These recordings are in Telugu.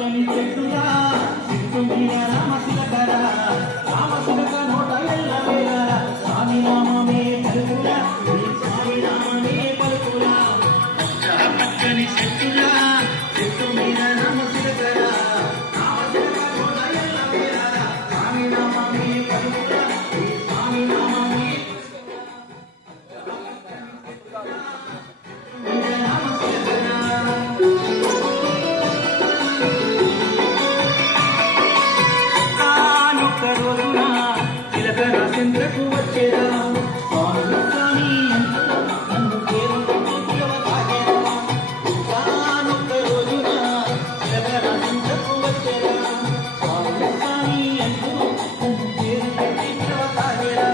పచ్చని చెట్టుగా చెట్టు మీద రామశిలకరా రామశిలక నోట ఎల్లవేళ స్వామి నామమే పలుకులా స్వామి నామమే పలుకులా పచ్చని చెట్టుగా చెట్టు మీద రామశిలకరా రామశిలక నోట ఎల్లవేళ స్వామి నామమే పలుకులా స్వామి నామమే చంద్రకు వచ్చేదా స్వామి స్వామి నన్ను కేవలం సాగేదా కానొక్క రోజున చంద్రకు వచ్చేదా స్వామి స్వామి అంటూ నన్ను కేవలం సాగేదా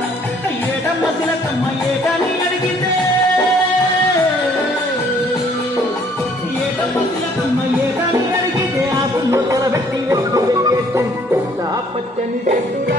ఏటమ్మ తిలకమ్మ ఏటని అడిగితే ఏటమ్మ తిలకమ్మ ఏటని అడిగితే ఆకుల్లో తొలబెట్టి పెట్టేస్తే పచ్చని చెట్టు